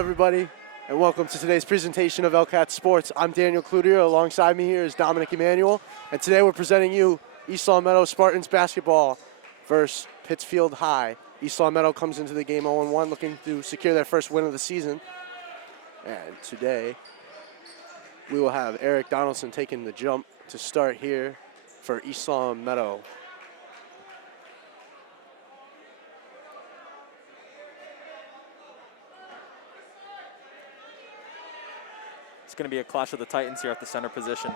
everybody, and welcome to today's presentation of ELHS Sports. I'm Daniel Cloutier. Alongside me here is Dominic Emanuel, and today we're presenting you East Long Meadow Spartans basketball versus Pittsfield High. East Long Meadow comes into the game 0-1, looking to secure their first win of the season. And today, we will have Eric Donaldson taking the jump to start here for East Long Meadow. It's going to be a clash of the Titans here at the center position.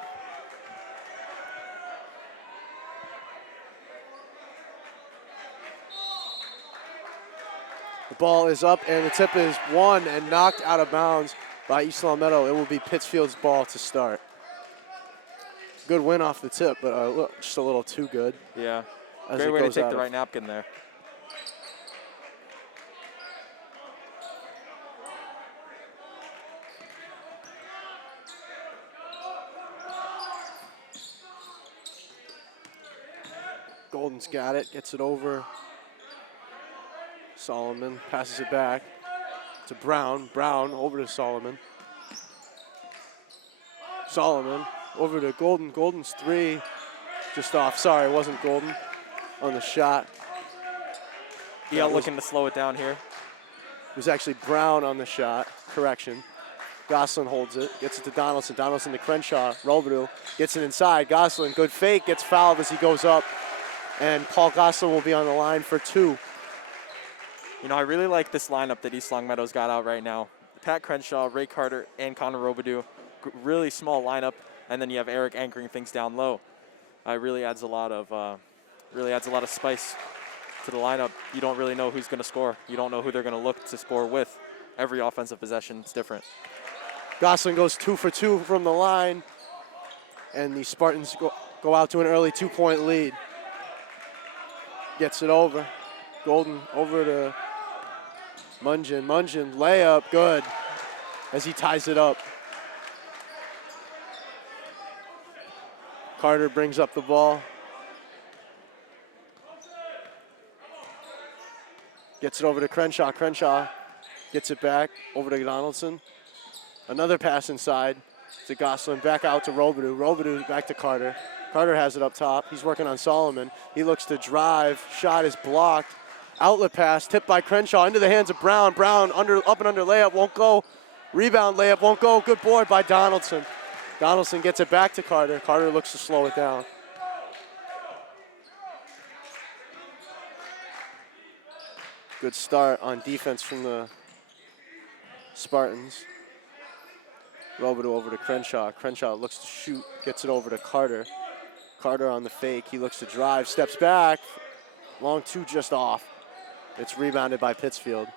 The ball is up, and the tip is won and knocked out of bounds by East Long Meadow. It will be Pittsfield's ball to start. Good win off the tip, but just a little too good. Yeah, great way to take the right napkin there. Golden's got it, gets it over. Solomon passes it back to Brown. Brown over to Solomon. Solomon over to Golden. Golden's three just off. Sorry, it wasn't Golden on the shot. EL looking to slow it down here. It was actually Brown on the shot. Correction. Gosselin holds it, gets it to Donaldson. Donaldson to Crenshaw. Robidoux gets it inside. Gosselin, good fake, gets fouled as he goes up. And Paul Gosselin will be on the line for two. You know, I really like this lineup that East Long Meadow's got out right now. Pat Crenshaw, Ray Carter, and Connor Robidoux. Really small lineup, and then you have Eric anchoring things down low. It really adds a lot of spice to the lineup. You don't really know who's going to score. You don't know who they're going to look to score with. Every offensive possession is different. Gosselin goes 2 for 2 from the line, and the Spartans go out to an early 2-point lead. Gets it over. Golden over to Mungeon. Mungeon, layup, good, as he ties it up. Carter brings up the ball. Gets it over to Crenshaw. Crenshaw gets it back over to Donaldson. Another pass inside to Gosselin. Back out to Robidoux. Robidoux back to Carter. Carter has it up top. He's working on Solomon. He looks to drive. Shot is blocked. Outlet pass, tipped by Crenshaw into the hands of Brown. Brown up and under layup, won't go. Rebound layup, won't go. Good board by Donaldson. Donaldson gets it back to Carter. Carter looks to slow it down. Good start on defense from the Spartans. Robidoux over to Crenshaw. Crenshaw looks to shoot, gets it over to Carter. Carter on the fake, he looks to drive, steps back. Long two just off. It's rebounded by Pittsfield.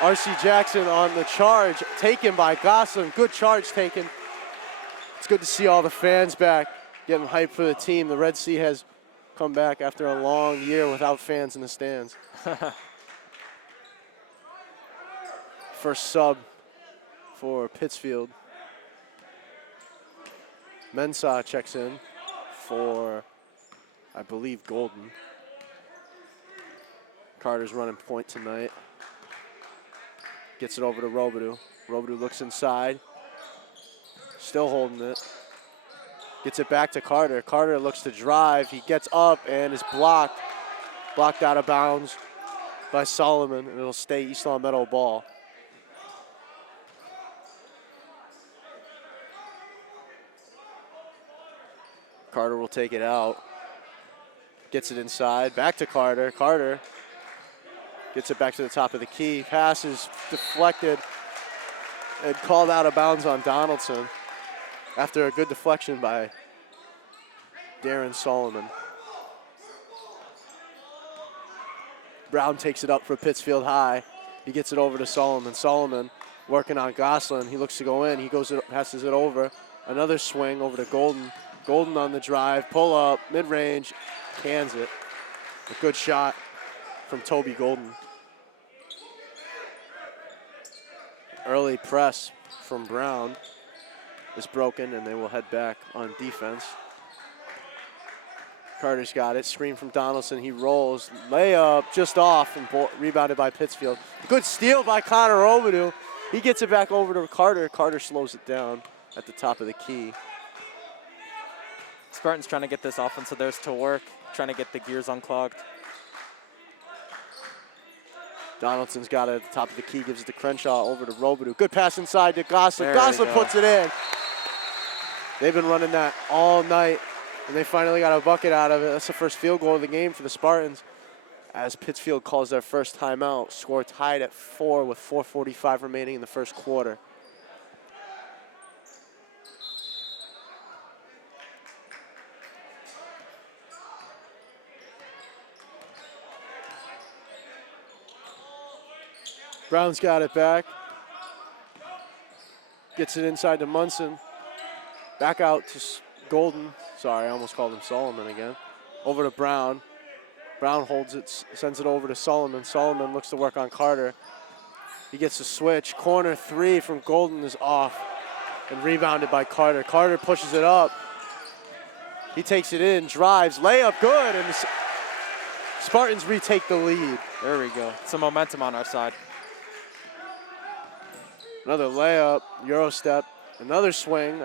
R.C. Jackson on the charge, taken by Gosselin. Good charge taken. It's good to see all the fans back, getting hyped for the team. The Red Sea has come back after a long year without fans in the stands. First sub for Pittsfield. Mensah checks in for, I believe, Golden. Carter's running point tonight. Gets it over to Robidoux. Robidoux looks inside. Still holding it. Gets it back to Carter. Carter looks to drive. He gets up and is blocked. Blocked out of bounds by Solomon, and it'll stay East Long Meadow ball. Carter will take it out. Gets it inside, back to Carter. Carter gets it back to the top of the key. Pass is deflected and called out of bounds on Donaldson after a good deflection by Darren Solomon. Brown takes it up for Pittsfield High. He gets it over to Solomon. Solomon working on Gosselin. He looks to go in. He passes it over. Another swing over to Golden. Golden on the drive, pull up, mid-range, cans it. A good shot from Toby Golden. Early press from Brown is broken, and they will head back on defense. Carter's got it. Screen from Donaldson. He rolls. Layup just off and rebounded by Pittsfield. Good steal by Connor Robidoux. He gets it back over to Carter. Carter slows it down at the top of the key. Spartans trying to get this offense of theirs to work, trying to get the gears unclogged. Donaldson's got it at the top of the key, gives it to Crenshaw, over to Robidoux. Good pass inside to Gosselin. There we Gosselin go. puts it in. They've been running that all night, and they finally got a bucket out of it. That's the first field goal of the game for the Spartans, as Pittsfield calls their first timeout. Score tied at 4 with 4:45 remaining in the first quarter. Brown's got it back. Gets it inside to Munson. Back out to Golden. Sorry, I almost called him Solomon again. Over to Brown. Brown holds it, sends it over to Solomon. Solomon looks to work on Carter. He gets a switch. Corner 3 from Golden is off and rebounded by Carter. Carter pushes it up. He takes it in, drives, layup good, and the Spartans retake the lead. There we go. Some momentum on our side. Another layup, Euro step, another swing,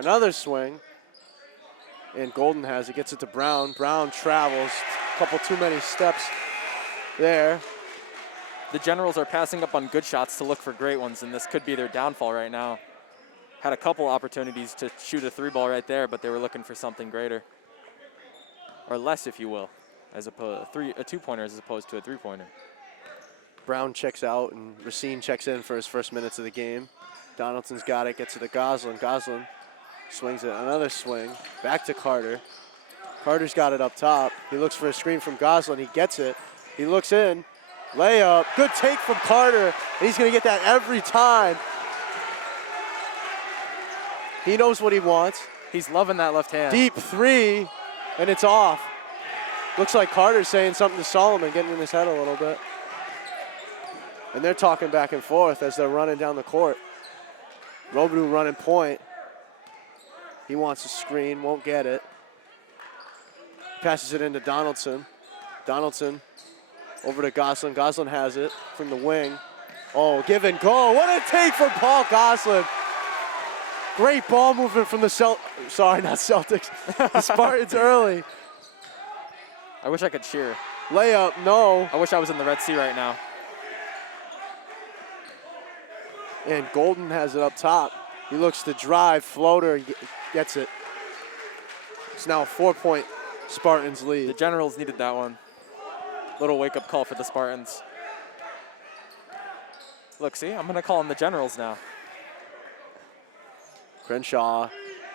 and Golden has it, gets it to Brown. Brown travels, a couple too many steps there. The Generals are passing up on good shots to look for great ones, and this could be their downfall right now. Had a couple opportunities to shoot a 3-ball right there, but they were looking for something greater. Or less, if you will, as opposed a 2-pointer as opposed to a 3-pointer. Brown checks out, and Racine checks in for his first minutes of the game. Donaldson's got it, gets it to Goslin. Goslin swings it, another swing, back to Carter. Carter's got it up top. He looks for a screen from Goslin. He gets it. He looks in, layup, good take from Carter. And he's gonna get that every time. He knows what he wants. He's loving that left hand. Deep 3, and it's off. Looks like Carter's saying something to Solomon, getting in his head a little bit. And they're talking back and forth as they're running down the court. Robidoux running point. He wants a screen, won't get it. Passes it into Donaldson. Donaldson over to Goslin. Goslin has it from the wing. Oh, give and go. What a take from Paul Goslin. Great ball movement from the Celtics. The Spartans early. I wish I could cheer. Layup, no. I wish I was in the Red Sea right now. And Golden has it up top. He looks to drive, floater, gets it. It's now a 4-point Spartans lead. The Generals needed that one. Little wake-up call for the Spartans. Look, see, I'm going to call them the Generals now. Crenshaw,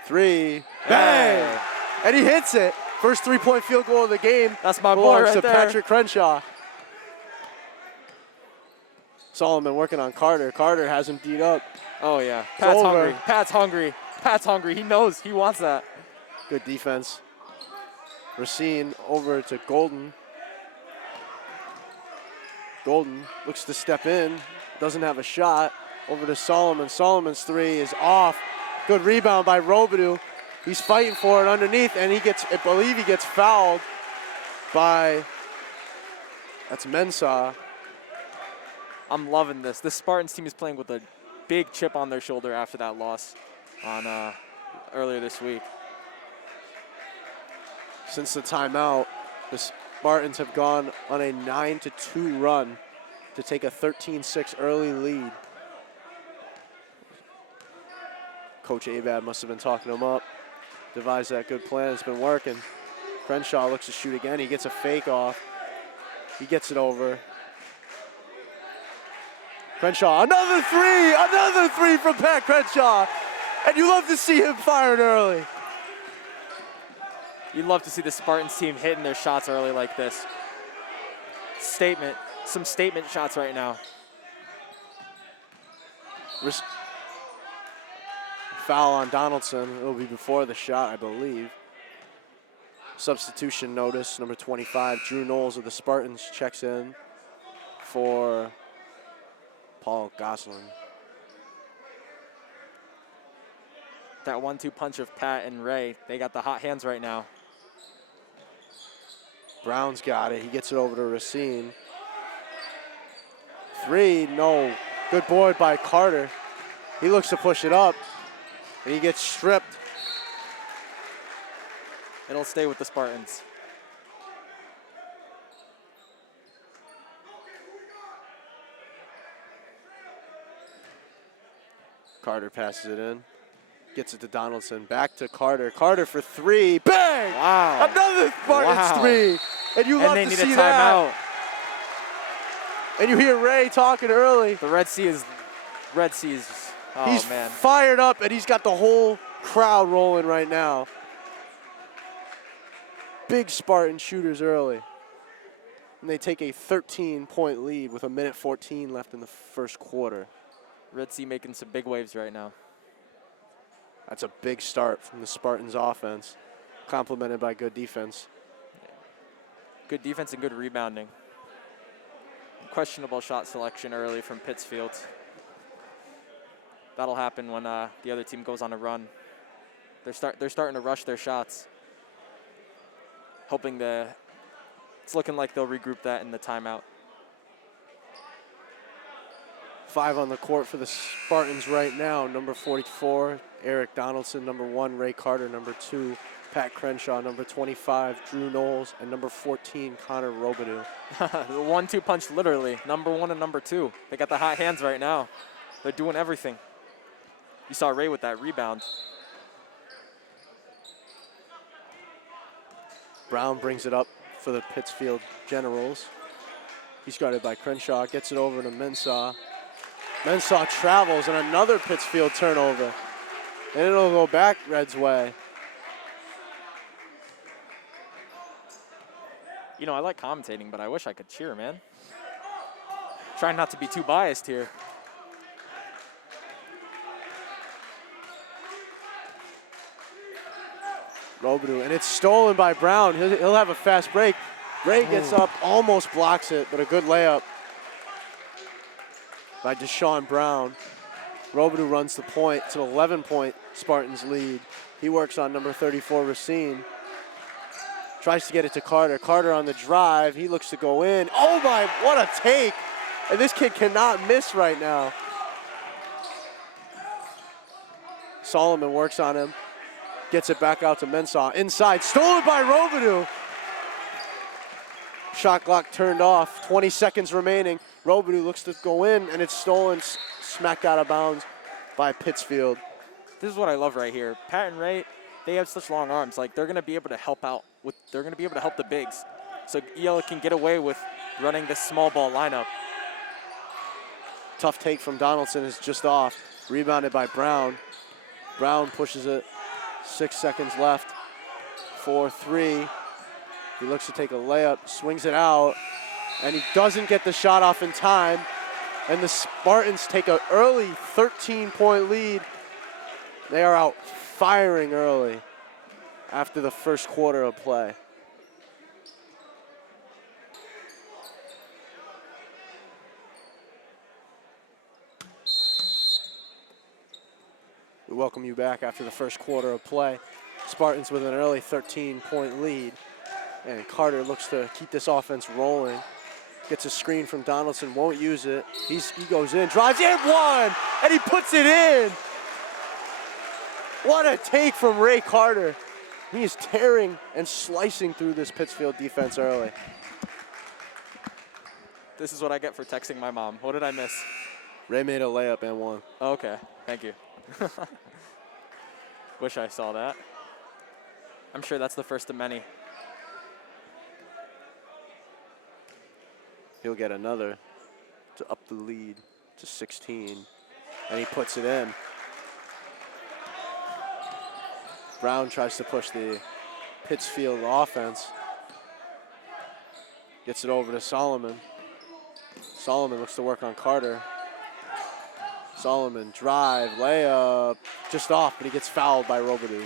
3, bang! And he hits it. First 3-point field goal of the game. That's my boy belongs right to there. Patrick Crenshaw. Solomon working on Carter. Carter has him beat up. Oh, yeah. Pat's over. hungry. Pat's hungry. Pat's hungry. He knows. He wants that. Good defense. Racine over to Golden. Golden looks to step in. Doesn't have a shot. Over to Solomon. Solomon's 3 is off. Good rebound by Robidoux. He's fighting for it underneath, and I believe he gets fouled by, that's Mensah. I'm loving this. The Spartans team is playing with a big chip on their shoulder after that loss on earlier this week. Since the timeout, the Spartans have gone on a 9-2 run to take a 13-6 early lead. Coach Abad must have been talking him up. Devised that good plan. It's been working. Crenshaw looks to shoot again. He gets a fake off. He gets it over. Crenshaw, another 3 from Pat Crenshaw. And you love to see him firing early. You'd love to see the Spartans team hitting their shots early like this. Some statement shots right now. Foul on Donaldson. It'll be before the shot, I believe. Substitution notice, number 25, Drew Knowles of the Spartans checks in for Paul Goslin. That 1-2 punch of Pat and Ray, they got the hot hands right now. Brown's got it. He gets it over to Racine. 3, no. Good board by Carter. He looks to push it up, and he gets stripped. It'll stay with the Spartans. Carter passes it in. Gets it to Donaldson. Back to Carter. Carter for 3. Bang! Wow. Another Spartans 3. And you love And they to need see a that. timeout. And you hear Ray talking early. The Red Sea is, oh He's man. fired up, and he's got the whole crowd rolling right now. Big Spartan shooters early. And they take a 13-point lead with 1:14 left in the first quarter. Red Sea making some big waves right now. That's a big start from the Spartans offense, complemented by good defense. Good defense and good rebounding. Questionable shot selection early from Pittsfield. That'll happen when the other team goes on a run. They're starting to rush their shots. It's looking like they'll regroup that in the timeout. 5 on the court for the Spartans right now. Number 44, Eric Donaldson. Number 1, Ray Carter. Number 2, Pat Crenshaw. Number 25, Drew Knowles. And number 14, Connor Robidoux. The 1-2 punch, literally. Number 1 and number 2. They got the hot hands right now. They're doing everything. You saw Ray with that rebound. Brown brings it up for the Pittsfield Generals. He's guarded by Crenshaw. Gets it over to Mensah. Mensah travels, and another Pittsfield turnover. And it'll go back Reds' way. You know, I like commentating, but I wish I could cheer, man. Trying not to be too biased here. Robidoux, and it's stolen by Brown. He'll have a fast break. Ray gets up, almost blocks it, but a good layup by Deshaun Brown. Robidoux runs the point. It's an 11-point Spartans lead. He works on number 34, Racine. Tries to get it to Carter. Carter on the drive. He looks to go in. Oh my, what a take. And this kid cannot miss right now. Solomon works on him. Gets it back out to Mensah. Inside, stolen by Robidoux. Shot clock turned off. 20 seconds remaining. Robidoux looks to go in, and it's stolen, smacked out of bounds by Pittsfield. This is what I love right here. Pat and Ray, they have such long arms. Like, they're going to be able to help out. They're going to be able to help the bigs. So EL can get away with running this small ball lineup. Tough take from Donaldson is just off. Rebounded by Brown. Brown pushes it. 6 seconds left. 4-3. He looks to take a layup, swings it out, and he doesn't get the shot off in time. And the Spartans take an early 13-point lead. They are out firing early after the first quarter of play. We welcome you back after the first quarter of play. Spartans with an early 13-point lead. And Carter looks to keep this offense rolling. Gets a screen from Donaldson, won't use it. He goes in, drives in one, and he puts it in. What a take from Ray Carter. He is tearing and slicing through this Pittsfield defense early. This is what I get for texting my mom. What did I miss? Ray made a layup and one. Okay, thank you. Wish I saw that. I'm sure that's the first of many. He'll get another to up the lead to 16, and he puts it in. Brown tries to push the Pittsfield offense. Gets it over to Solomon. Solomon looks to work on Carter. Solomon drive, layup, just off, but he gets fouled by Robidoux.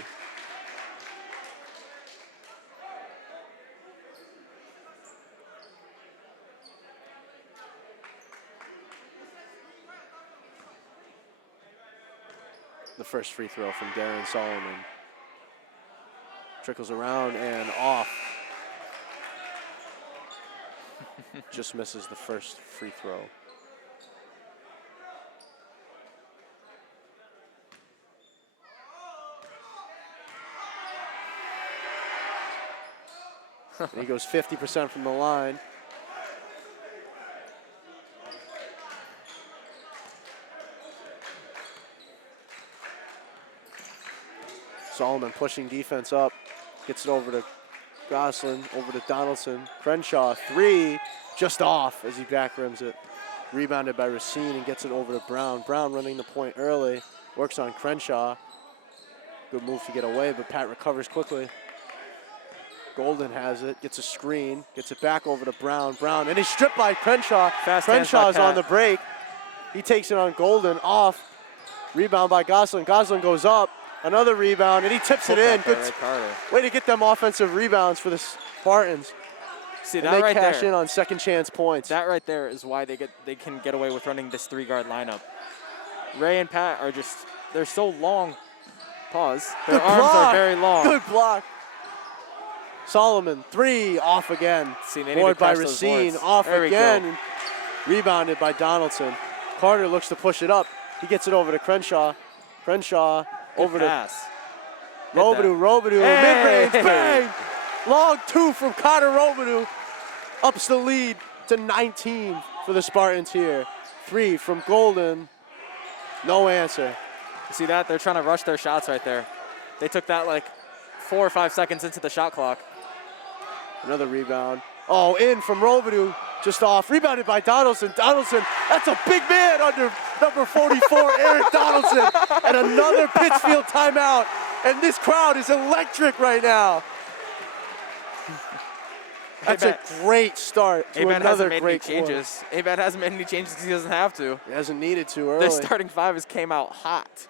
The first free throw from Darren Solomon. Trickles around and off. Just misses the first free throw. And he goes 50% from the line. Solomon pushing defense up. Gets it over to Gosselin, over to Donaldson. Crenshaw, three, just off as he back rims it. Rebounded by Racine and gets it over to Brown. Brown running the point early. Works on Crenshaw. Good move to get away, but Pat recovers quickly. Golden has it, gets a screen, gets it back over to Brown. Brown, and he's stripped by Crenshaw. Crenshaw's on the break. He takes it on Golden, off. Rebound by Gosselin. Gosselin goes up, another rebound, and he tips it in. Good way to get them offensive rebounds for the Spartans. See and that they right cash there. in on second chance points. That right there is why they can get away with running this 3-guard lineup. Ray and Pat are just, they're so long. Pause. Their arms are very long. Good block. Solomon, three, off again. Board by Racine, off again. Rebounded by Donaldson. Carter looks to push it up. He gets it over to Crenshaw. Crenshaw over to Robidoux. Robidoux, mid-range, bang! Long two from Carter Robidoux. Ups the lead to 19 for the Spartans here. Three from Golden. No answer. See that? They're trying to rush their shots right there. They took that like 4 or 5 seconds into the shot clock. Another rebound. Oh, in from Robidoux, just off. Rebounded by Donaldson. Donaldson, that's a big man under number 44, Eric Donaldson. And another Pittsfield timeout. And this crowd is electric right now. That's a great start to another great changes. Abad hasn't made any changes because he doesn't have to. He hasn't needed to early. Their starting five has came out hot.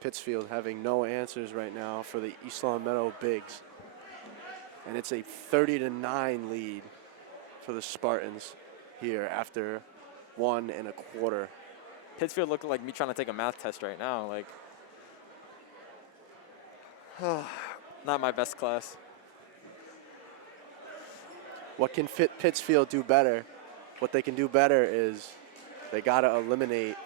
Pittsfield having no answers right now for the East Long Meadow Bigs. And it's a 30-9 lead for the Spartans here after 1 1/4. Pittsfield looking like me trying to take a math test right now. Like, not my best class. What can Pittsfield do better? What they can do better is they got to eliminate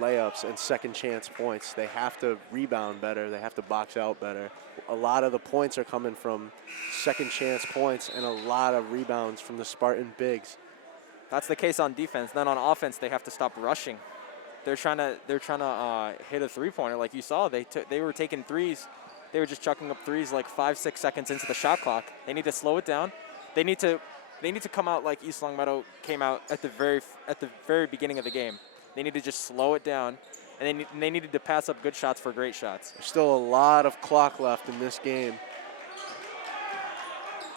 layups and second chance points. They have to rebound better. They have to box out better. A lot of the points are coming from second chance points and a lot of rebounds from the Spartan Bigs. That's the case on defense. Then on offense, they have to stop rushing. They're trying to hit a three-pointer like you saw. They were taking threes. They were just chucking up threes like 5, 6 seconds into the shot clock. They need to slow it down. They need to come out like East Long Meadow came out at the very beginning of the game. They need to just slow it down, and they needed to pass up good shots for great shots. There's still a lot of clock left in this game.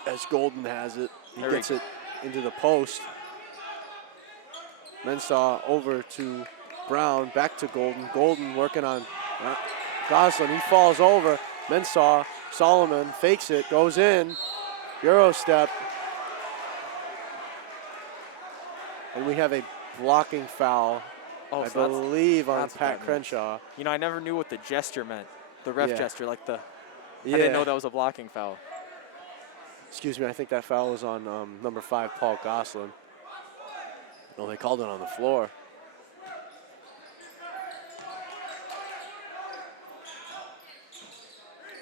As Golden has it, he gets it into the post. Mensah over to Brown, back to Golden. Golden working on Gosselin. He falls over. Mensah, Solomon fakes it, goes in. Euro step. And we have a blocking foul. I believe on Pat Crenshaw. You know, I never knew what the gesture meant. The ref gesture, like I didn't know that was a blocking foul. Excuse me, I think that foul was on number 5, Paul Gosselin. No, they called it on the floor.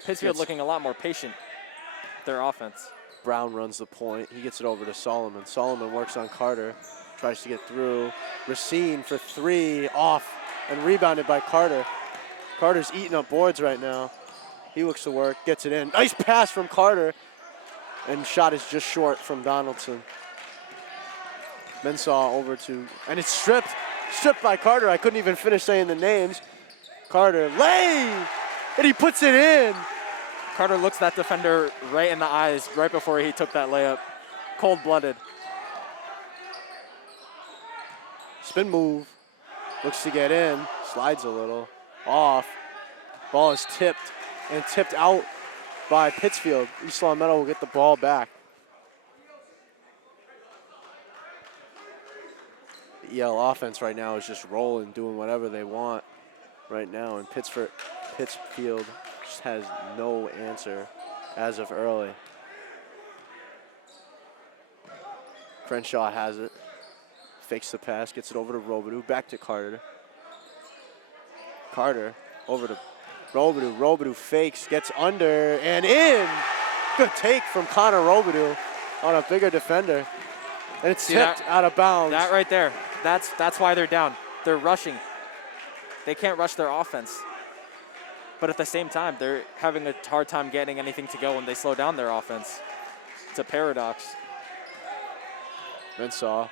Pittsfield looking a lot more patient, their offense. Brown runs the point. He gets it over to Solomon. Solomon works on Carter. Tries to get through. Racine for 3, off, and rebounded by Carter. Carter's eating up boards right now. He looks to work, gets it in. Nice pass from Carter. And shot is just short from Donaldson. Mensah over to, and it's stripped by Carter. I couldn't even finish saying the names. Carter, lay, and he puts it in. Carter looks that defender right in the eyes right before he took that layup. Cold-blooded. Spin move, looks to get in, slides a little, off. Ball is tipped and tipped out by Pittsfield. East Long Meadow will get the ball back. The EL offense right now is just rolling, doing whatever they want right now, and Pittsfield just has no answer as of early. Crenshaw has it. Fakes the pass, gets it over to Robidoux, back to Carter. Carter over to Robidoux. Robidoux fakes, gets under and in. Good take from Connor Robidoux on a bigger defender. And it's tipped out of bounds. That right there, that's why they're down. They're rushing. They can't rush their offense. But at the same time, they're having a hard time getting anything to go when they slow down their offense. It's a paradox. Renshaw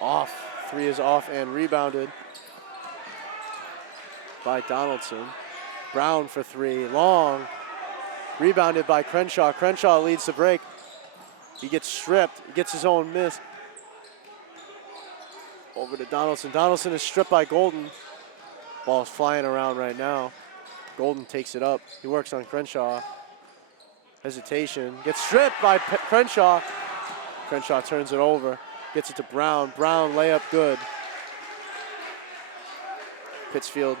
off. 3 is off and rebounded by Donaldson. Brown for 3, long. Rebounded by Crenshaw. Crenshaw leads the break. He gets stripped, he gets his own miss. Over to Donaldson. Donaldson is stripped by Golden. Ball's flying around right now. Golden takes it up. He works on Crenshaw. Hesitation. Gets stripped by Crenshaw. Crenshaw turns it over. Gets it to Brown. Brown layup good. Pittsfield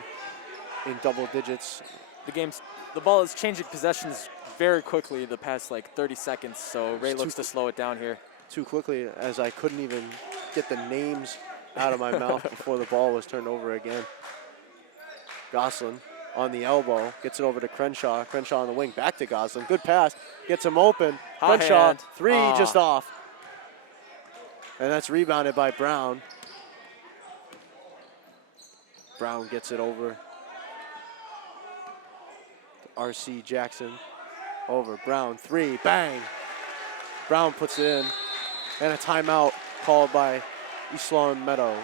in double digits. The ball is changing possessions very quickly the past like 30 seconds, so Ray looks to slow it down here. Too quickly, as I couldn't even get the names out of my mouth before the ball was turned over again. Goslin on the elbow, gets it over to Crenshaw. Crenshaw on the wing, back to Goslin. Good pass, gets him open. Crenshaw, 3 just off. And that's rebounded by Brown. Brown gets it over to R.C. Jackson. Over, Brown, 3, bang. Brown puts it in. And a timeout called by East Long Meadow.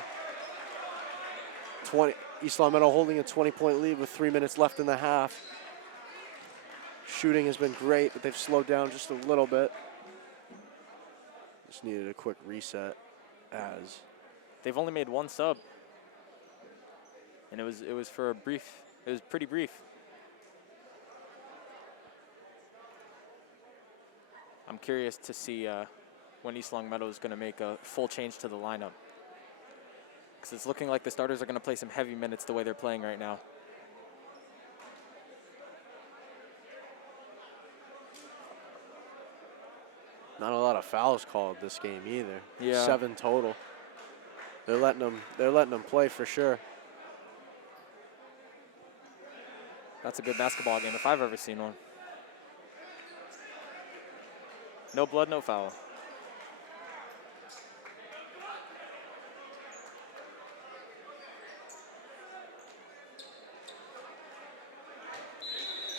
East Long Meadow holding a 20-point lead with 3 minutes left in the half. Shooting has been great, but they've slowed down just a little bit. Just needed a quick reset as they've only made 1 sub. And it was for a brief, it was pretty brief. I'm curious to see when East Long Meadow is going to make a full change to the lineup. Because it's looking like the starters are going to play some heavy minutes the way they're playing right now. not a lot of fouls called this game either. Yeah. 7 total. They're letting them play for sure. That's a good basketball game if I've ever seen one. No blood, no foul.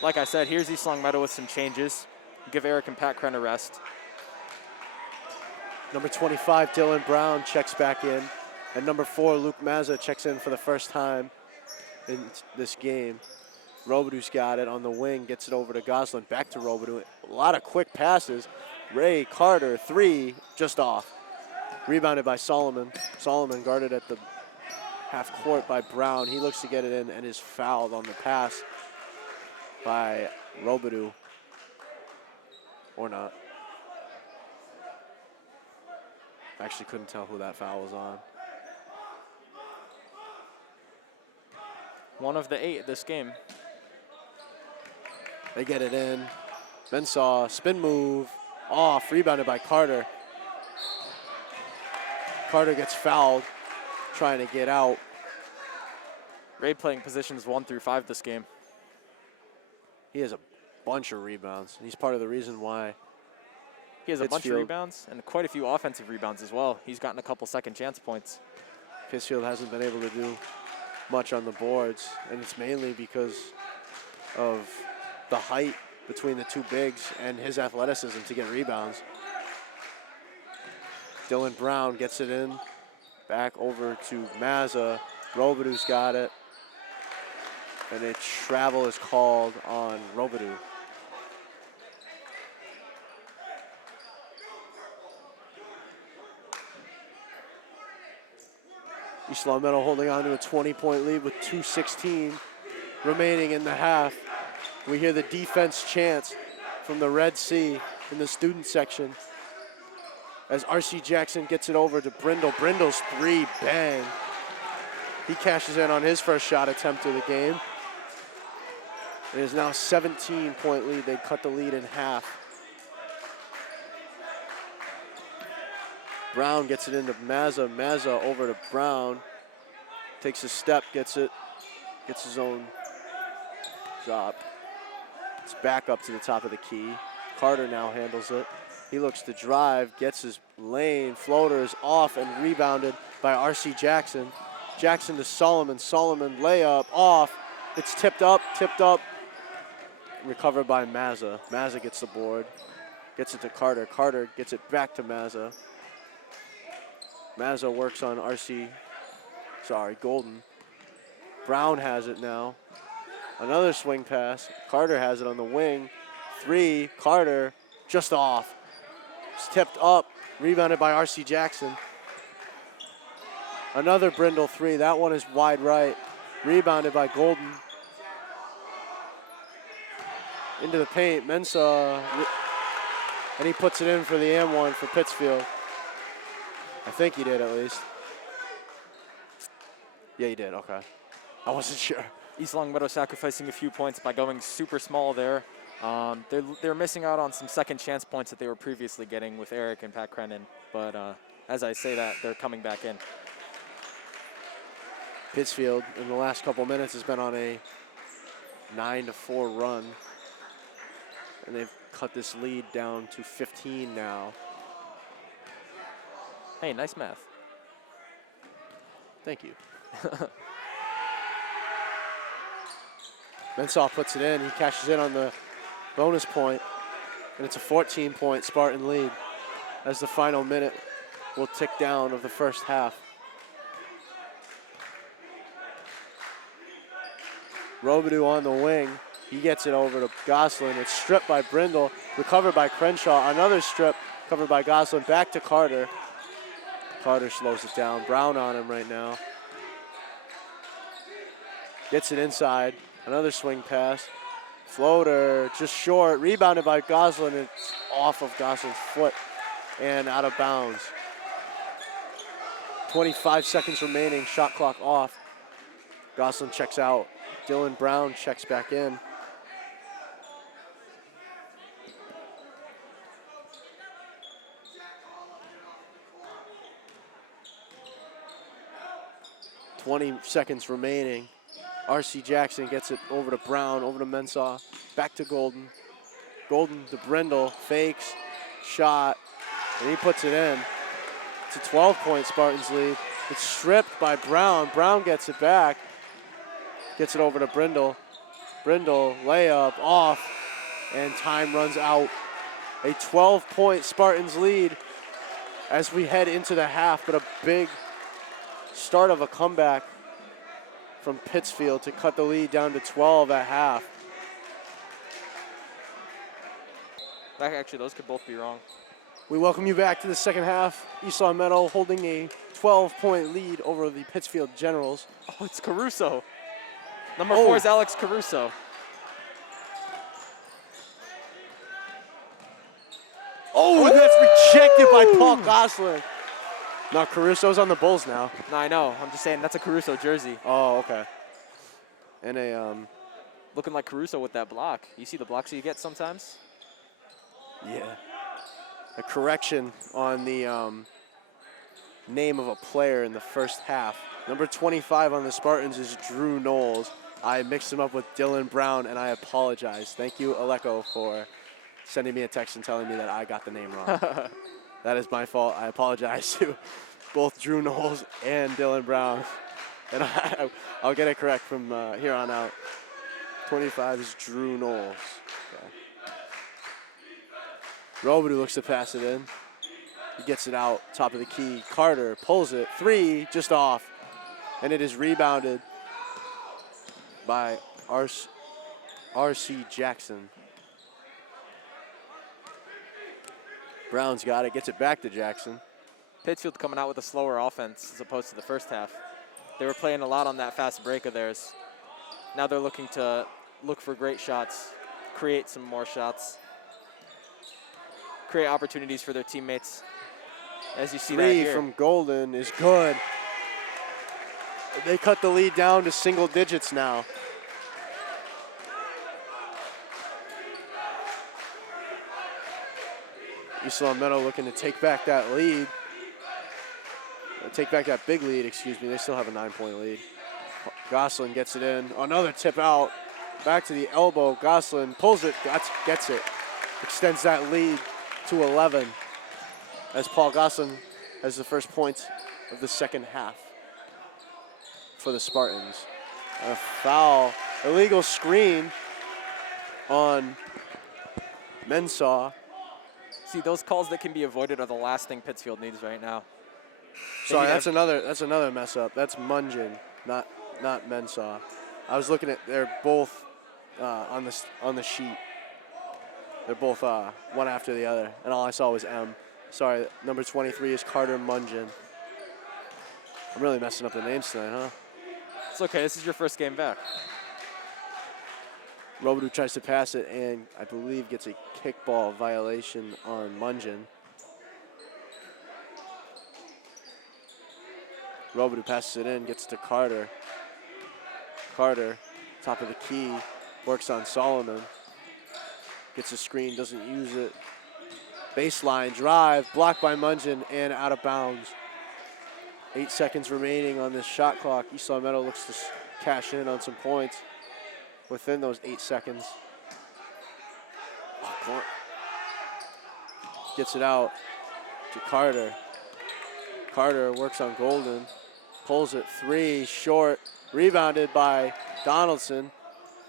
Like I said, here's East Long Meadow with some changes. Give Eric and Pat Kren a rest. Number 25, Dylan Brown checks back in. And number 4, Luke Mazza checks in for the first time in this game. Robidoux's got it on the wing, gets it over to Goslin, back to Robidoux. A lot of quick passes. Ray Carter, 3, just off. Rebounded by Solomon. Solomon guarded at the half court by Brown. He looks to get it in and is fouled on the pass by Robidoux. Or not. Actually couldn't tell who that foul was on. One of the 8 this game. They get it in. Bensaw, spin move, off, rebounded by Carter. Carter gets fouled, trying to get out. Ray playing positions 1 through 5 this game. He has a bunch of rebounds. He's part of the reason why. He has a bunch of rebounds and quite a few offensive rebounds as well. He's gotten a couple second chance points. Pittsfield hasn't been able to do much on the boards, and it's mainly because of the height between the 2 bigs and his athleticism to get rebounds. Dylan Brown gets it in, back over to Mazza. Robidoux's got it, and a travel is called on Robidoux. East Long Meadow holding on to a 20-point lead with 2:16 remaining in the half. We hear the defense chants from the Red Sea in the student section as R.C. Jackson gets it over to Brindle. Brindle's 3, bang. He cashes in on his first shot attempt of the game. It is now a 17-point lead. They cut the lead in half. Brown gets it into Mazza. Mazza over to Brown. Takes a step, gets it. Gets his own drop. It's back up to the top of the key. Carter now handles it. He looks to drive, gets his lane, floaters off and rebounded by R.C. Jackson. Jackson to Solomon. Solomon layup off. It's tipped up. Recovered by Mazza. Mazza gets the board. Gets it to Carter. Carter gets it back to Mazza. Mazza works on Golden. Brown has it now. Another swing pass. Carter has it on the wing. 3, Carter just off. It's tipped up, rebounded by R.C. Jackson. Another Brindle 3, that one is wide right. Rebounded by Golden. Into the paint, Mensah, and he puts it in for the and one for Pittsfield. I think he did at least. Yeah, he did, okay. I wasn't sure. East Longmeadow sacrificing a few points by going super small there. They're missing out on some second chance points that they were previously getting with Eric and Pat Crennan. But as I say that, they're coming back in. Pittsfield in the last couple minutes has been on a 9-4 run. And they've cut this lead down to 15 now. Hey, nice math. Thank you. Mensah puts it in. He cashes in on the bonus point, and it's a 14-point Spartan lead as the final minute will tick down of the first half. Robidoux on the wing. He gets it over to Gosselin. It's stripped by Brindle, recovered by Crenshaw. Another strip covered by Gosselin. Back to Carter. Carter slows it down. Brown on him right now. Gets it inside. Another swing pass. Floater, just short. Rebounded by Gosselin. It's off of Gosselin's foot and out of bounds. 25 seconds remaining. Shot clock off. Gosselin checks out. Dylan Brown checks back in. .20 seconds remaining. R.C. Jackson gets it over to Brown, over to Mensah, back to Golden. Golden to Brindle, fakes, shot, and he puts it in. It's a 12-point Spartans lead. It's stripped by Brown. Brown gets it back, gets it over to Brindle. Brindle, layup, off, and time runs out. A 12-point Spartans lead as we head into the half, but a big start of a comeback from Pittsfield to cut the lead down to 12 at half. Actually, those could both be wrong. We welcome you back to the second half. East Longmeadow holding a 12-point lead over the Pittsfield Generals. Oh, it's Caruso. Number 4 is Alex Caruso. Oh, that's rejected by Paul Gosselin. No, Caruso's on the Bulls now. No, I know. I'm just saying that's a Caruso jersey. Oh, okay. And a looking like Caruso with that block. You see the blocks you get sometimes? Yeah. A correction on the name of a player in the first half. Number 25 on the Spartans is Drew Knowles. I mixed him up with Dylan Brown, and I apologize. Thank you, Aleko, for sending me a text and telling me that I got the name wrong. That is my fault. I apologize to both Drew Knowles and Dylan Brown. And I'll get it correct from here on out. 25 is Drew Knowles. Okay. Robidoux looks to pass it in. He gets it out, top of the key. Carter pulls it. 3, just off. And it is rebounded by R.C. Jackson. Brown's got it, gets it back to Jackson. Pittsfield coming out with a slower offense as opposed to the first half. They were playing a lot on that fast break of theirs. Now they're looking to look for great shots, create some more shots, create opportunities for their teammates. As you see that here. 3 from Golden is good. They cut the lead down to single digits now. East Longmeadow looking to take back that lead. take back that big lead, excuse me. They still have a 9-point lead. Gosselin gets it in. Another tip out. Back to the elbow. Gosselin pulls it, gets it. Extends that lead to 11 as Paul Gosselin has the first points of the second half for the Spartans. A foul, illegal screen on Mensah. See, those calls that can be avoided are the last thing Pittsfield needs right now. Sorry, that's another mess up. That's Mungin, not Mensah. I was looking at, they're both on the sheet. They're both one after the other, and all I saw was M. Sorry, number 23 is Carter Mungin. I'm really messing up the names tonight, huh? It's okay, this is your first game back. Robidoux tries to pass it and I believe gets a kickball violation on Mungin. Robidoux passes it in, gets to Carter. Carter, top of the key, works on Solomon. Gets a screen, doesn't use it. Baseline drive, blocked by Mungin and out of bounds. 8 seconds remaining on this shot clock. East Long Meadow looks to cash in on some points within those 8 seconds. Oh, gets it out to Carter. Carter works on Golden, pulls it 3, short, rebounded by Donaldson,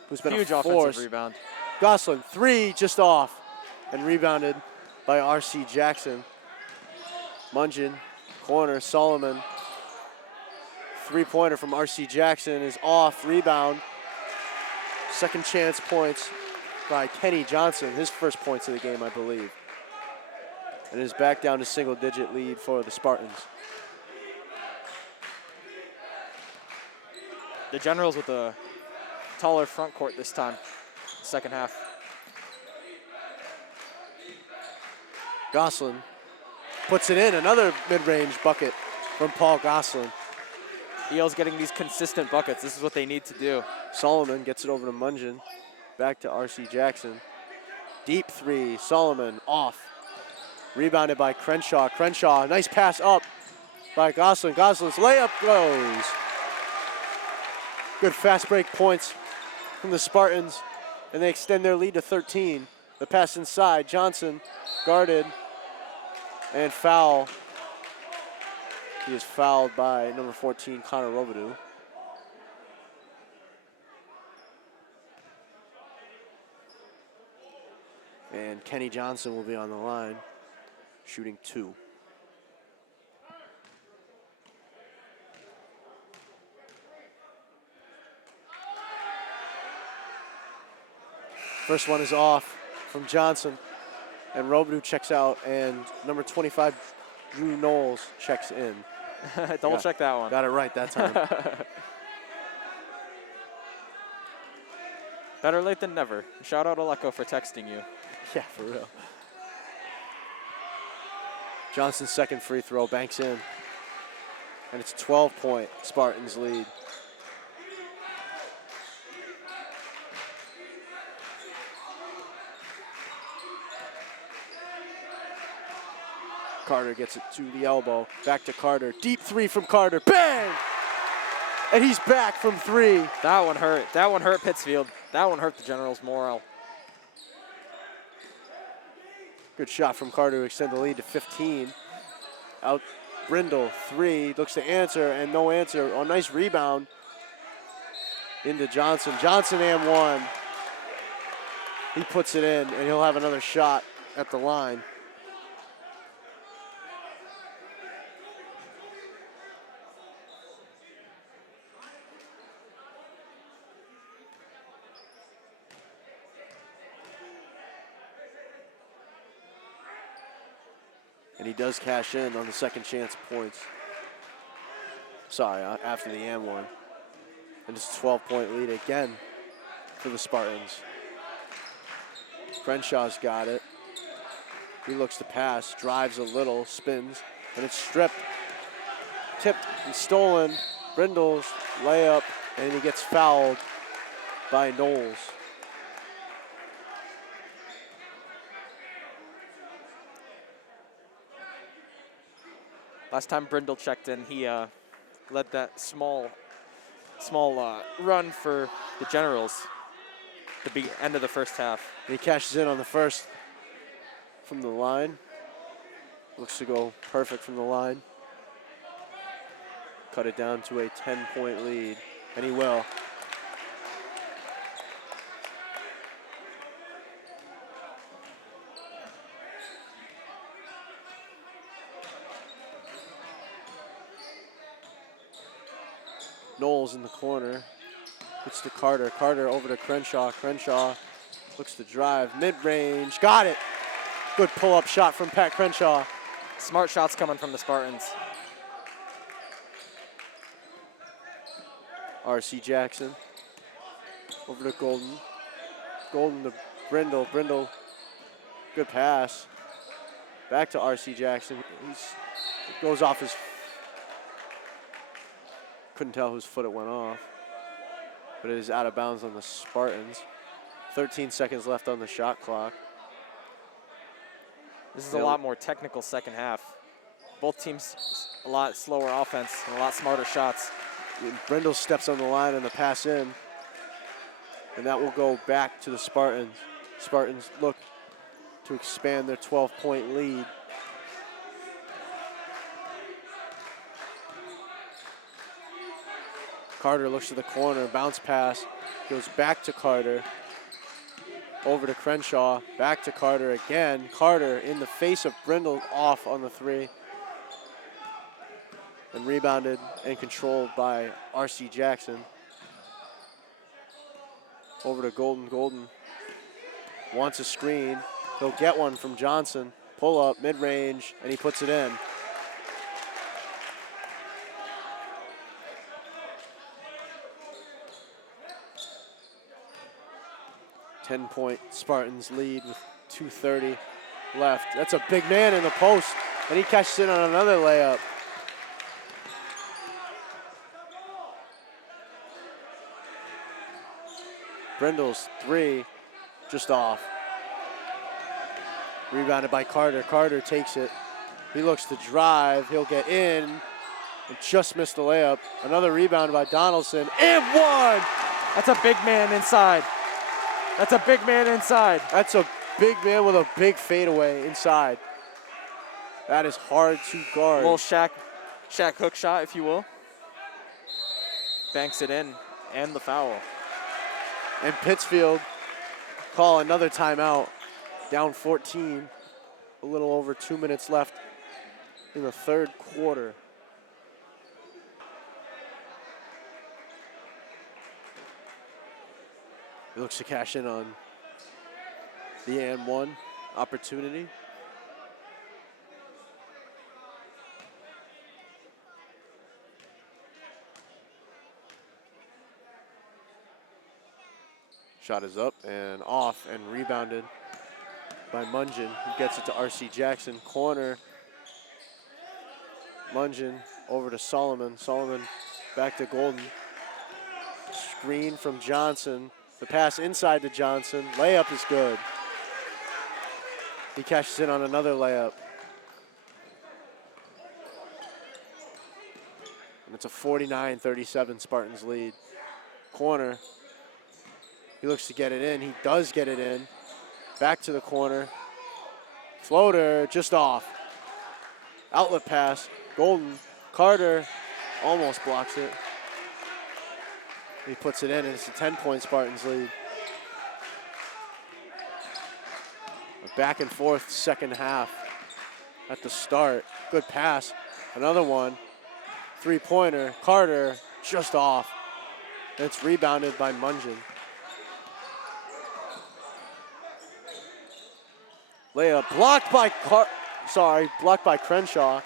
who's been huge a offensive force. rebound. Gosselin, 3, just off, and rebounded by R.C. Jackson. Mungin, corner, Solomon. 3-pointer from R.C. Jackson is off, rebound. Second chance points by Kenny Johnson, his first points of the game, I believe. And is back down to single-digit lead for the Spartans. The Generals with a taller front court this time, second half. Gosselin puts it in, another mid-range bucket from Paul Gosselin. EL's getting these consistent buckets. This is what they need to do. Solomon gets it over to Mungin, back to R.C. Jackson. Deep 3, Solomon off. Rebounded by Crenshaw. Crenshaw, nice pass up by Gosselin. Gosselin's layup goes. Good fast break points from the Spartans, and they extend their lead to 13. The pass inside, Johnson guarded and foul. He is fouled by number 14, Connor Robidoux. And Kenny Johnson will be on the line, shooting 2. First one is off from Johnson, and Robidoux checks out, and number 25, Drew Knowles, checks in. Double check that one. Got it right that time. Better late than never. Shout out Aleko for texting you. Yeah, for real. Johnson's second free throw banks in, and it's a 12-point Spartans lead. Carter gets it to the elbow, back to Carter. Deep 3 from Carter, bang! And he's back from 3. That one hurt. That one hurt Pittsfield. That one hurt the Generals' morale. Good shot from Carter to extend the lead to 15. Out Brindle, 3, looks to answer, and no answer. Oh, nice rebound into Johnson. Johnson and 1. He puts it in, and he'll have another shot at the line. And he does cash in on the second chance points. Sorry, after the and 1. And it's a 12-point lead again for the Spartans. Crenshaw's got it. He looks to pass, drives a little, spins, and it's stripped. Tipped and stolen. Brindle's layup, and he gets fouled by Knowles. Last time Brindle checked in, he led that small run for the Generals at the end of the first half. He cashes in on the first from the line. Looks to go perfect from the line. Cut it down to a 10-point lead, and he will. Knowles in the corner. It's to Carter. Carter over to Crenshaw. Crenshaw looks to drive. Mid-range. Got it. Good pull-up shot from Pat Crenshaw. Smart shots coming from the Spartans. R.C. Jackson. Over to Golden. Golden to Brindle. Brindle. Good pass. Back to R.C. Jackson. Goes off his... Couldn't tell whose foot it went off. But it is out of bounds on the Spartans. 13 seconds left on the shot clock. This is a lot more technical second half. Both teams a lot slower offense and a lot smarter shots. Brindle steps on the line and the pass in. And that will go back to the Spartans. Spartans look to expand their 12-point lead. Carter looks to the corner, bounce pass, goes back to Carter. Over to Crenshaw, back to Carter again. Carter in the face of Brindle, off on the three. And rebounded and controlled by R.C. Jackson. Over to Golden. Golden wants a screen. He'll get one from Johnson. Pull up, mid-range, and he puts it in. Ten-point Spartans lead with 2:30 left. That's a big man in the post, and he catches it on another layup. Brindle's three, just off. Rebounded by Carter. Carter takes it. He looks to drive. He'll get in and just missed the layup. Another rebound by Donaldson, and one! That's a big man inside. That's a big man inside. That's a big man with a big fadeaway inside. That is hard to guard. A little Shaq hook shot, if you will. Banks it in, and the foul. And Pittsfield call another timeout. Down 14. A little over 2 minutes left in the third quarter. He looks to cash in on the and one opportunity. Shot is up and off and rebounded by Mungin. He gets it to R.C. Jackson. Corner. Mungin over to Solomon. Solomon back to Golden. Screen from Johnson. The pass inside to Johnson. Layup is good. He cashes in on another layup. And it's a 49-37 Spartans lead. Corner. He looks to get it in. He does get it in. Back to the corner. Floater just off. Outlet pass. Golden. Carter almost blocks it. He puts it in, and it's a 10-point Spartans lead. A back and forth second half at the start. Good pass. Another one. Three-pointer. Carter just off. And it's rebounded by Mungin. Layup blocked by Crenshaw.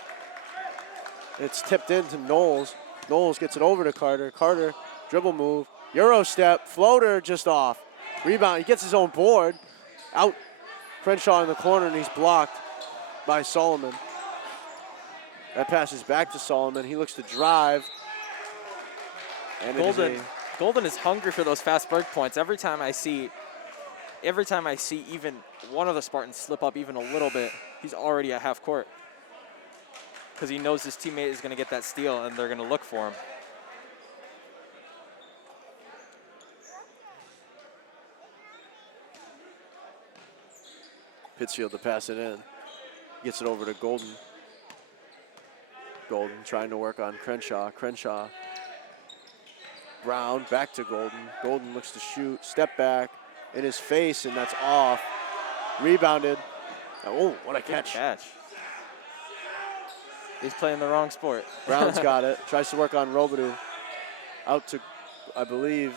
It's tipped into Knowles. Knowles gets it over to Carter. Carter, dribble move, Euro step, floater just off. Rebound, he gets his own board. Out, Crenshaw in the corner, and he's blocked by Solomon. That passes back to Solomon. He looks to drive. And Golden is hungry for those fast break points. Every time I see even one of the Spartans slip up even a little bit, he's already at half court. because he knows his teammate is going to get that steal and they're going to look for him. Pittsfield to pass it in. Gets it over to Golden. Golden trying to work on Crenshaw. Crenshaw. Brown back to Golden. Golden looks to shoot. Step back in his face, and that's off. Rebounded. Oh, what a catch. He's playing the wrong sport. Brown's got it. Tries to work on Robidoux. Out to, I believe,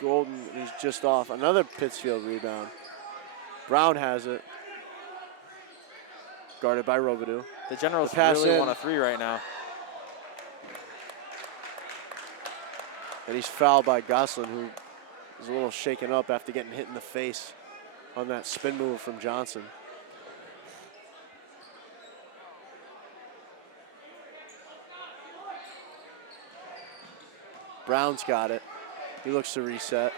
Golden is just off. Another Pittsfield rebound. Brown has it. Guarded by Robidoux. The Generals pass really in. want a three right now. And he's fouled by Goslin, who is a little shaken up after getting hit in the face on that spin move from Johnson. Brown's got it. He looks to reset.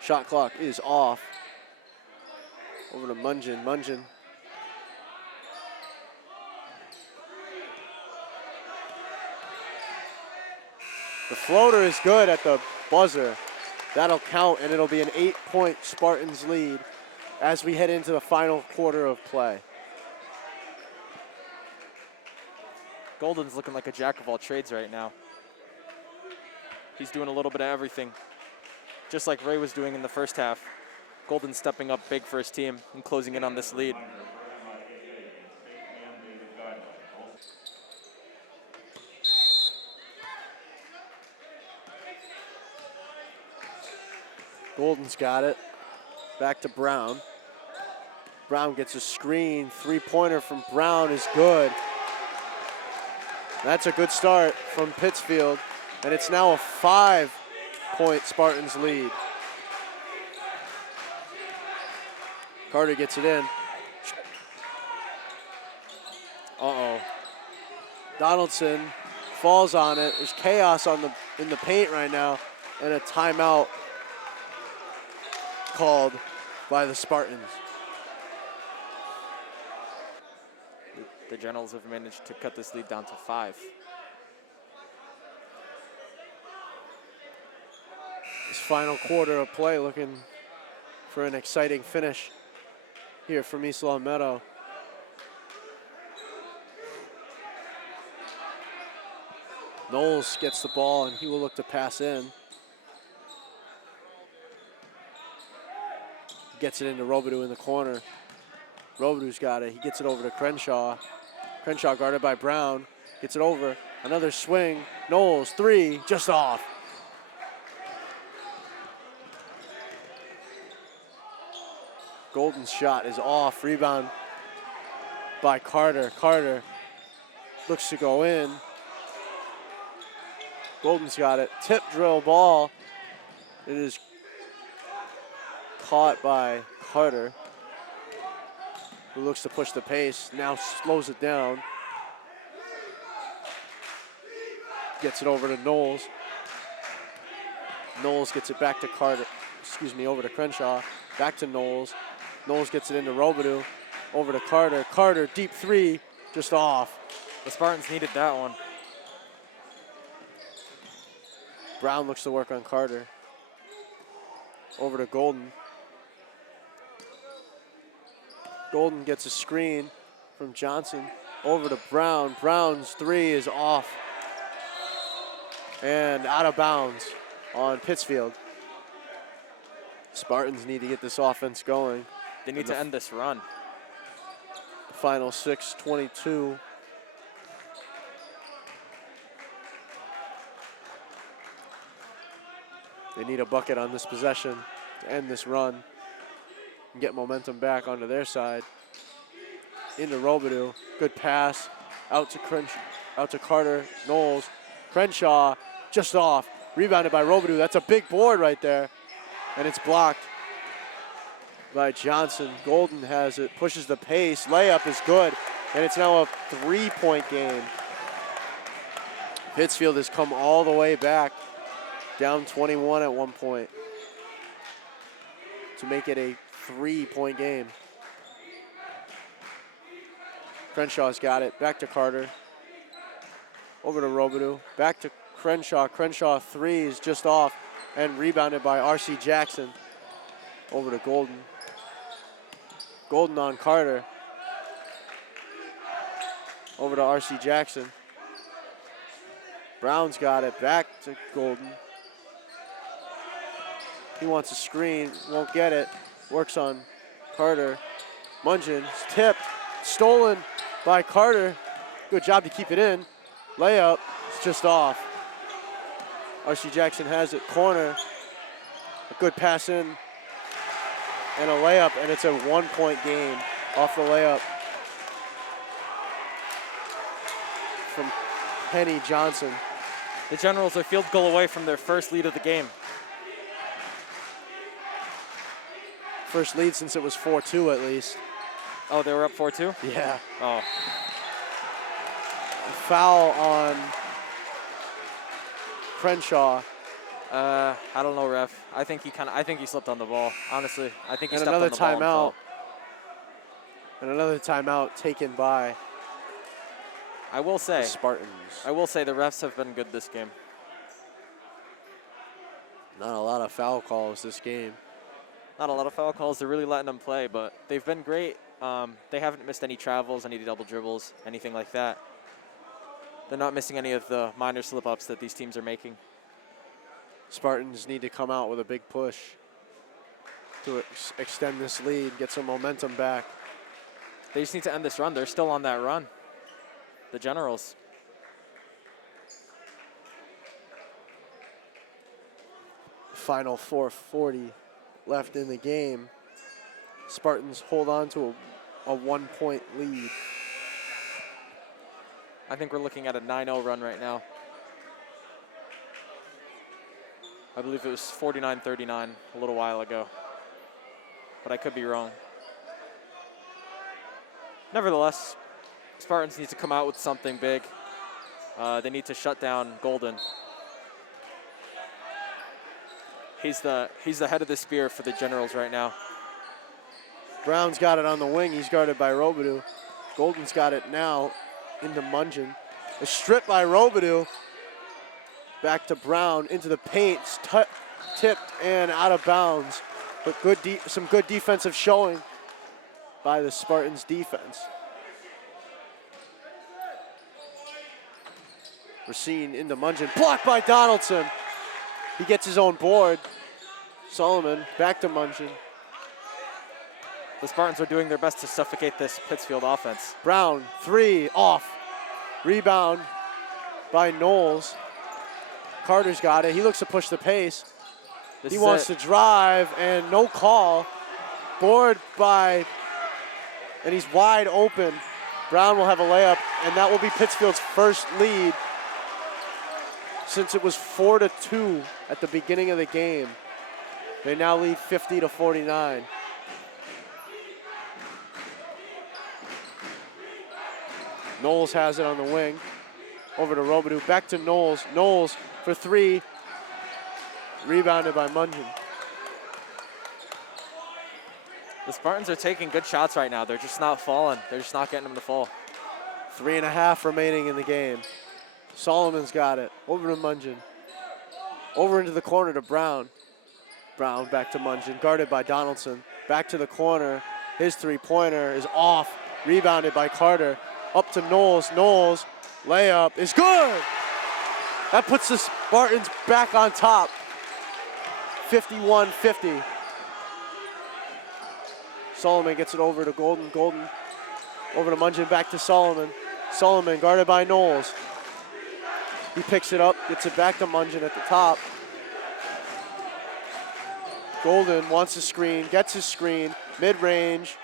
Shot clock is off. Over to Mungin. Mungin. The floater is good at the buzzer. That'll count, and it'll be an 8-point Spartans lead as we head into the final quarter of play. Golden's looking like a jack of all trades right now. He's doing a little bit of everything, just like Ray was doing in the first half. Golden's stepping up big for his team and closing in on this lead. Golden's got it. Back to Brown. Brown gets a screen. Three-pointer from Brown is good. That's a good start from Pittsfield, and it's now a 5-point Spartans lead. Carter gets it in. Uh-oh. Donaldson falls on it. There's chaos in the paint right now, and a timeout called by the Spartans. The Generals have managed to cut this lead down to 5. This final quarter of play looking for an exciting finish here from East Long Meadow. Knowles gets the ball and he will look to pass in. Gets it into Robidoux in the corner. Robidoux's got it. He gets it over to Crenshaw. Crenshaw guarded by Brown. Gets it over. Another swing. Knowles, three, just off. Golden's shot is off. Rebound by Carter. Carter looks to go in. Golden's got it. Tip drill ball. It is caught by Carter, who looks to push the pace. Now slows it down. Gets it over to Knowles. Knowles gets it back to Carter. Over to Crenshaw. Back to Knowles. Knowles gets it into Robidoux. Over to Carter. Carter, deep three, just off. The Spartans needed that one. Brown looks to work on Carter. Over to Golden. Golden gets a screen from Johnson. Over to Brown. Brown's three is off. And out of bounds on Pittsfield. Spartans need to get this offense going. They need to end this run. Final 6:22. They need a bucket on this possession to end this run and get momentum back onto their side. Into Robidoux. Good pass. Out to Carter. Knowles. Crenshaw just off. Rebounded by Robidoux. That's a big board right there. And it's blocked by Johnson. Golden has it. Pushes the pace. Layup is good. And it's now a 3-point game. Pittsfield has come all the way back. Down 21 at one point to make it a 3-point game. Crenshaw's got it. Back to Carter. Over to Robidoux. Back to Crenshaw. Crenshaw 3 is just off and rebounded by R.C. Jackson. Over to Golden. Golden on Carter. Over to R.C. Jackson. Brown's got it. Back to Golden. He wants a screen. Won't get it. Works on Carter. Mungin's tipped. Stolen by Carter. Good job to keep it in. Layup. It's just off. R.C. Jackson has it. Corner. A good pass in. And a layup. And it's a 1-point game off the layup from Penny Johnson. The Generals are field goal away from their first lead of the game. First lead since it was 4-2 at least. Oh, they were up 4-2? Yeah. Oh. Foul on Crenshaw. I don't know, ref. I think he slipped on the ball. Honestly, I think he And stepped on another the ball and timeout. fell. And another timeout taken by I will the say Spartans. the refs have been good this game. Not a lot of foul calls this game. Not a lot of foul calls. They're really letting them play, but they've been great. They haven't missed any travels, any double dribbles, anything like that. They're not missing any of the minor slip-ups that these teams are making. Spartans need to come out with a big push to extend this lead, get some momentum back. They just need to end this run. They're still on that run. The Generals. Final 4:40 left in the game. Spartans hold on to a 1-point lead. I think we're looking at a 9-0 run right now. I believe it was 49-39 a little while ago, but I could be wrong. Nevertheless, Spartans need to come out with something big. They need to shut down Golden. He's the head of the spear for the Generals right now. Brown's got it on the wing. He's guarded by Robidoux. Golden's got it now into Mungin. A strip by Robidoux. Back to Brown into the paint. Tipped and out of bounds. But some good defensive showing by the Spartans defense. Racine into Mungin. Blocked by Donaldson. He gets his own board. Solomon back to Mungin. The Spartans are doing their best to suffocate this Pittsfield offense. Brown, 3, off. Rebound by Knowles. Carter's got it. He looks to push the pace. He wants to drive, and no call. Board by, and he's wide open. Brown will have a layup, and that will be Pittsfield's first lead since it was 4-2 at the beginning of the game. They now lead 50-49. Knowles has it on the wing. Over to Robidoux. Back to Knowles. Knowles for 3. Rebounded by Mungin. The Spartans are taking good shots right now. They're just not falling. They're just not getting them to fall. 3.5 remaining in the game. Solomon's got it. Over to Mungin. Over into the corner to Brown. Brown back to Mungin. Guarded by Donaldson. Back to the corner. His three-pointer is off. Rebounded by Carter. Up to Knowles. Knowles. Layup is good. That puts the Spartans back on top. 51-50. Solomon gets it over to Golden. Golden over to Mungin. Back to Solomon. Solomon guarded by Knowles. He picks it up, gets it back to Mungin at the top. Golden wants a screen, gets his screen, mid-range,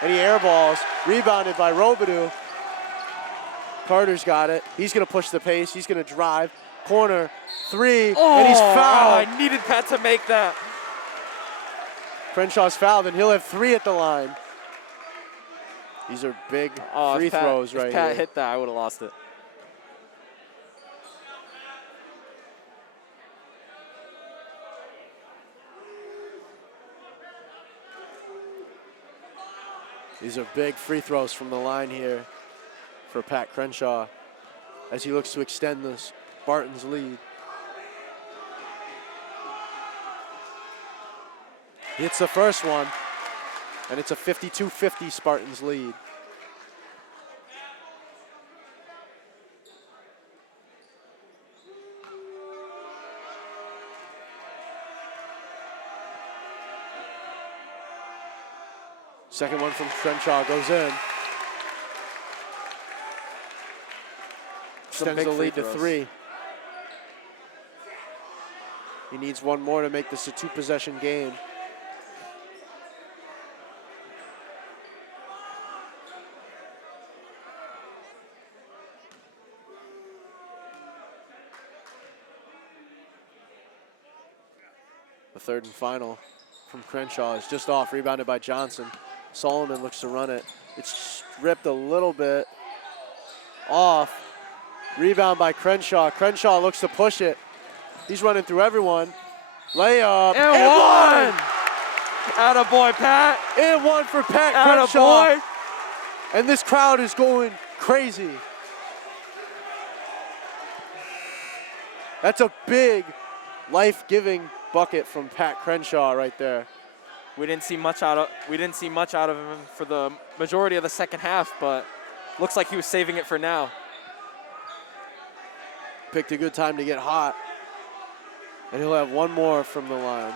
and he airballs. Rebounded by Robidoux. Carter's got it. He's going to push the pace. He's going to drive. Corner, 3, and he's fouled. I needed Pat to make that. Crenshaw's fouled, and he'll have 3 at the line. These are big free throws right here. If Pat hit that, I would have lost it. These are big free throws from the line here. for Pat Crenshaw as he looks to extend the Spartans' lead. He hits the first one, and it's a 52-50 Spartans lead. Second one from Crenshaw goes in. Extends the lead to 3. He needs one more to make this a 2-possession game. The third and final from Crenshaw is just off, rebounded by Johnson. Solomon looks to run it. It's ripped a little bit off. Rebound by Crenshaw. Crenshaw looks to push it. He's running through everyone. Layup. And one! Attaboy, Pat. And one for Pat Crenshaw. Attaboy. And this crowd is going crazy. That's a big, life-giving bucket from Pat Crenshaw right there. We didn't see much out of him for the majority of the second half, but looks like he was saving it for now. Picked a good time to get hot. And he'll have one more from the line.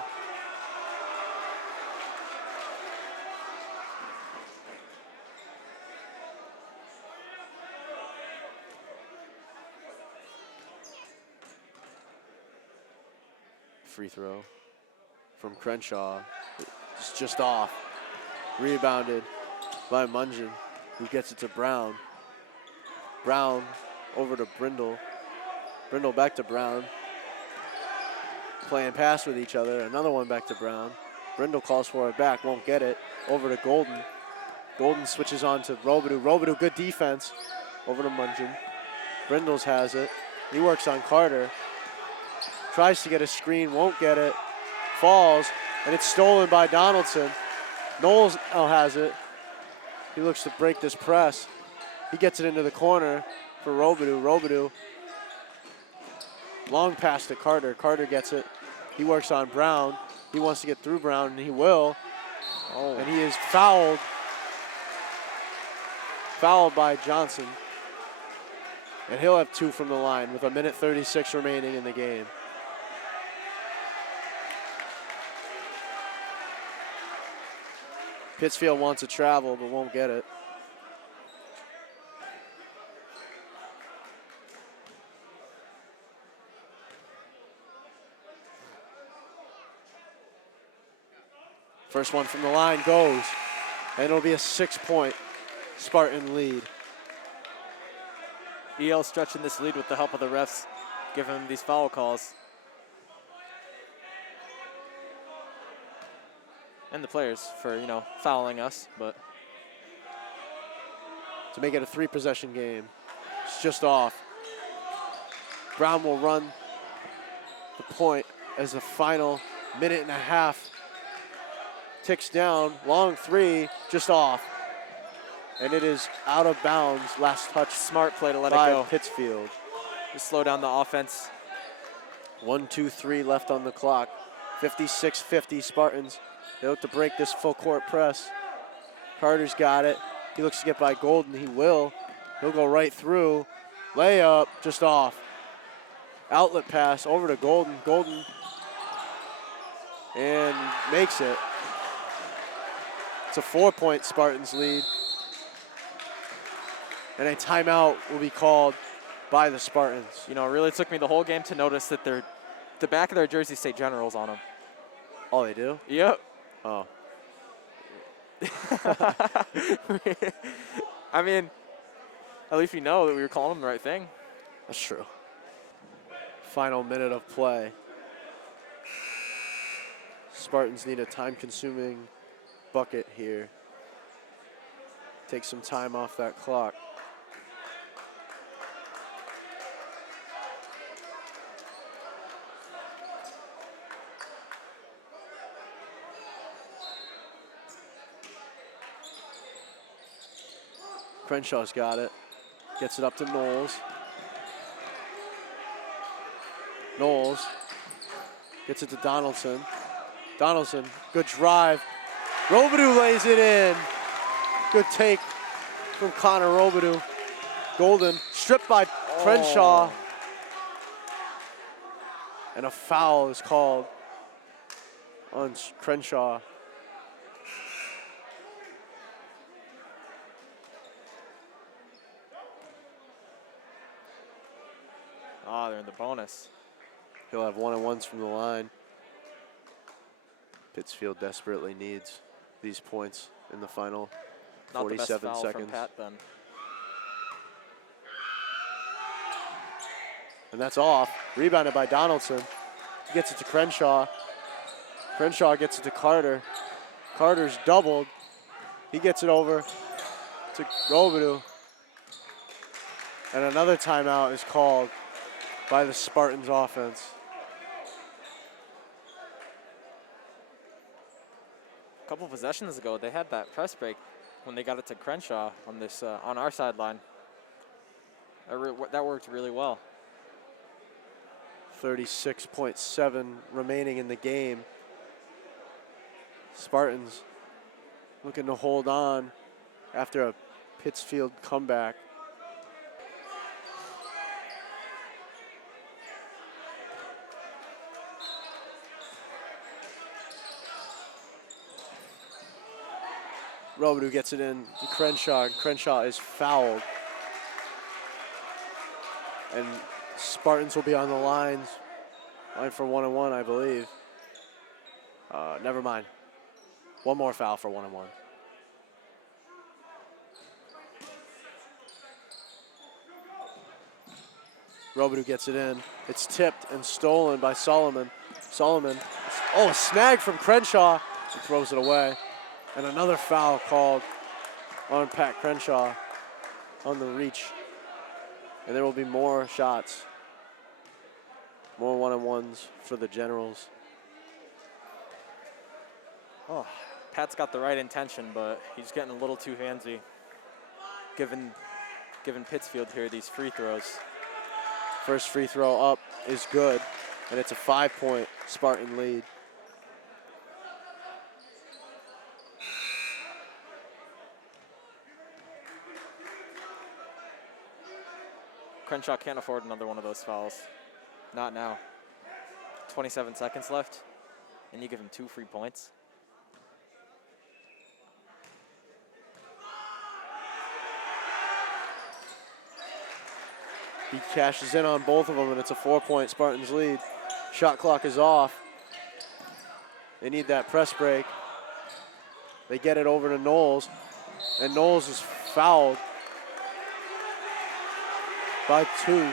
Free throw from Crenshaw. It's just off. Rebounded by Mungeon, who gets it to Brown. Brown over to Brindle. Brindle back to Brown. Playing pass with each other. Another one back to Brown. Brindle calls for it back, won't get it. Over to Golden. Golden switches on to Robidoux. Robidoux, good defense. Over to Mungeon. Brindles has it. He works on Carter. Tries to get a screen, won't get it. Falls, and it's stolen by Donaldson. Knowles now has it. He looks to break this press. He gets it into the corner for Robidoux. Robidoux. Long pass to Carter. Carter gets it. He works on Brown. He wants to get through Brown, and he will. Oh. And he is fouled. Fouled by Johnson. And he'll have 2 from the line with 1:36 remaining in the game. Pittsfield wants to travel, but won't get it. First one from the line goes, and it'll be a 6-point Spartan lead. EL stretching this lead with the help of the refs, giving him these foul calls. And the players for, fouling us, but. To make it a 3-possession game. It's just off. Brown will run the point as the final 1.5 ticks down. Long 3, just off. And it is out of bounds. Last touch. Smart play to let it by go. Pittsfield. Just slow down the offense. 1, 2, 3 left on the clock. 56-50 Spartans. They look to break this full court press. Carter's got it. He looks to get by Golden. He will. He'll go right through. Layup, just off. Outlet pass over to Golden. Golden. And makes it. It's a 4-point Spartans lead. And a timeout will be called by the Spartans. It really took me the whole game to notice that the back of their jerseys say Generals on them. Oh, they do? Yep. Oh. I mean, at least we know that we were calling them the right thing. That's true. Final minute of play. Spartans need a time-consuming bucket here. Take some time off that clock. Crenshaw's got it. Gets it up to Knowles. Knowles gets it to Donaldson. Donaldson, good drive. Robidoux lays it in. Good take from Connor Robidoux. Golden stripped by Crenshaw. And a foul is called on Crenshaw. Ah, they're in the bonus. He'll have 1-on-1s from the line. Pittsfield desperately needs these points in the final Not the best 47 foul seconds. from Pat then. And that's off. Rebounded by Donaldson. He gets it to Crenshaw. Crenshaw gets it to Carter. Carter's doubled. He gets it over to Robidoux. And another timeout is called by the Spartans offense. A couple possessions ago, they had that press break when they got it to Crenshaw on this on our sideline. That worked really well. 36.7 remaining in the game. Spartans looking to hold on after a Pittsfield comeback. Robidoux gets it in to Crenshaw, and Crenshaw is fouled. And Spartans will be on the line for 1-on-1, I believe. Never mind. One more foul for 1-on-1. Robidoux gets it in. It's tipped and stolen by Solomon. Solomon, oh, a snag from Crenshaw. He throws it away. And another foul called on Pat Crenshaw on the reach. And there will be more shots. More 1-on-1s for the Generals. Oh, Pat's got the right intention, but he's getting a little too handsy. Giving Pittsfield here these free throws. First free throw up is good, and it's a 5-point Spartan lead. Crenshaw can't afford another one of those fouls. Not now. 27 seconds left, and you give him 2 free points. He cashes in on both of them, and it's a 4-point Spartans lead. Shot clock is off. They need that press break. They get it over to Knowles, and Knowles is fouled by 2.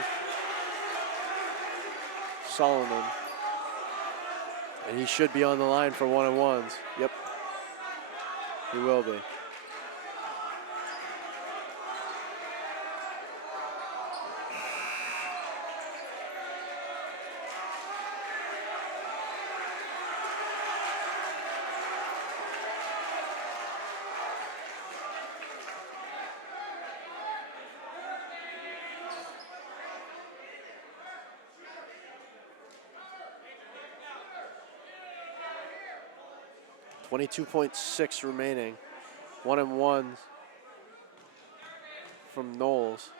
Solomon. And he should be on the line for 1-on-1s. Yep, he will be. .6 remaining. 1-on-1s from Knowles.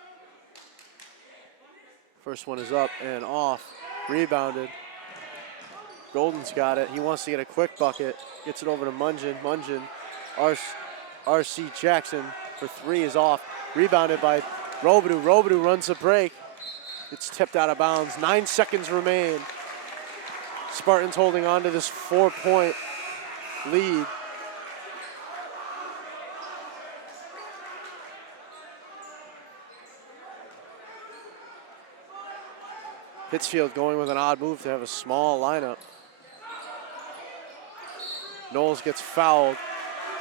First one is up and off. Rebounded. Golden's got it. He wants to get a quick bucket. Gets it over to Mungin. Mungin. R.C. Jackson for 3 is off. Rebounded by Robidoux. Robidoux runs the break. It's tipped out of bounds. 9 seconds remain. Spartans holding on to this 4-point lead. Pittsfield going with an odd move to have a small lineup. Knowles gets fouled.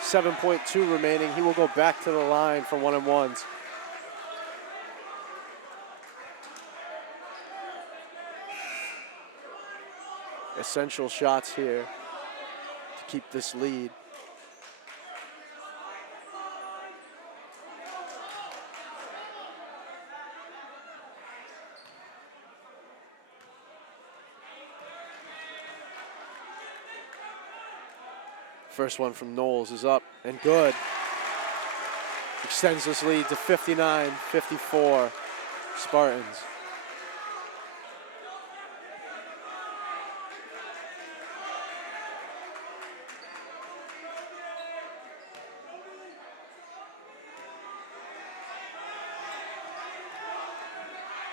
7.2 remaining. He will go back to the line for 1-on-1s. Essential shots here to keep this lead. First one from Knowles is up and good. Extends this lead to 59-54 Spartans.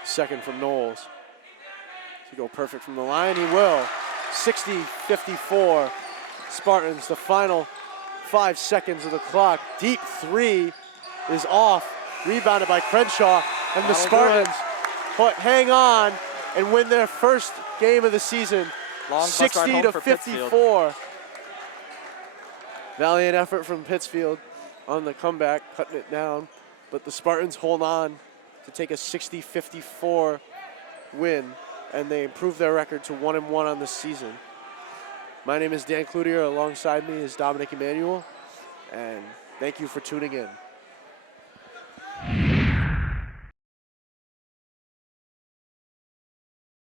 Second from Knowles. To go perfect from the line, he will. 60-54 Spartans. The final 5 seconds of the clock. Deep three is off. Rebounded by Crenshaw, and the Spartans hang on and win their first game of the season. 60-54. Valiant effort from Pittsfield on the comeback, cutting it down, but the Spartans hold on to take a 60-54 win, and they improve their record to 1-1 on the season. My name is Dan Cloutier. Alongside me is Dominic Emanuel, and thank you for tuning in.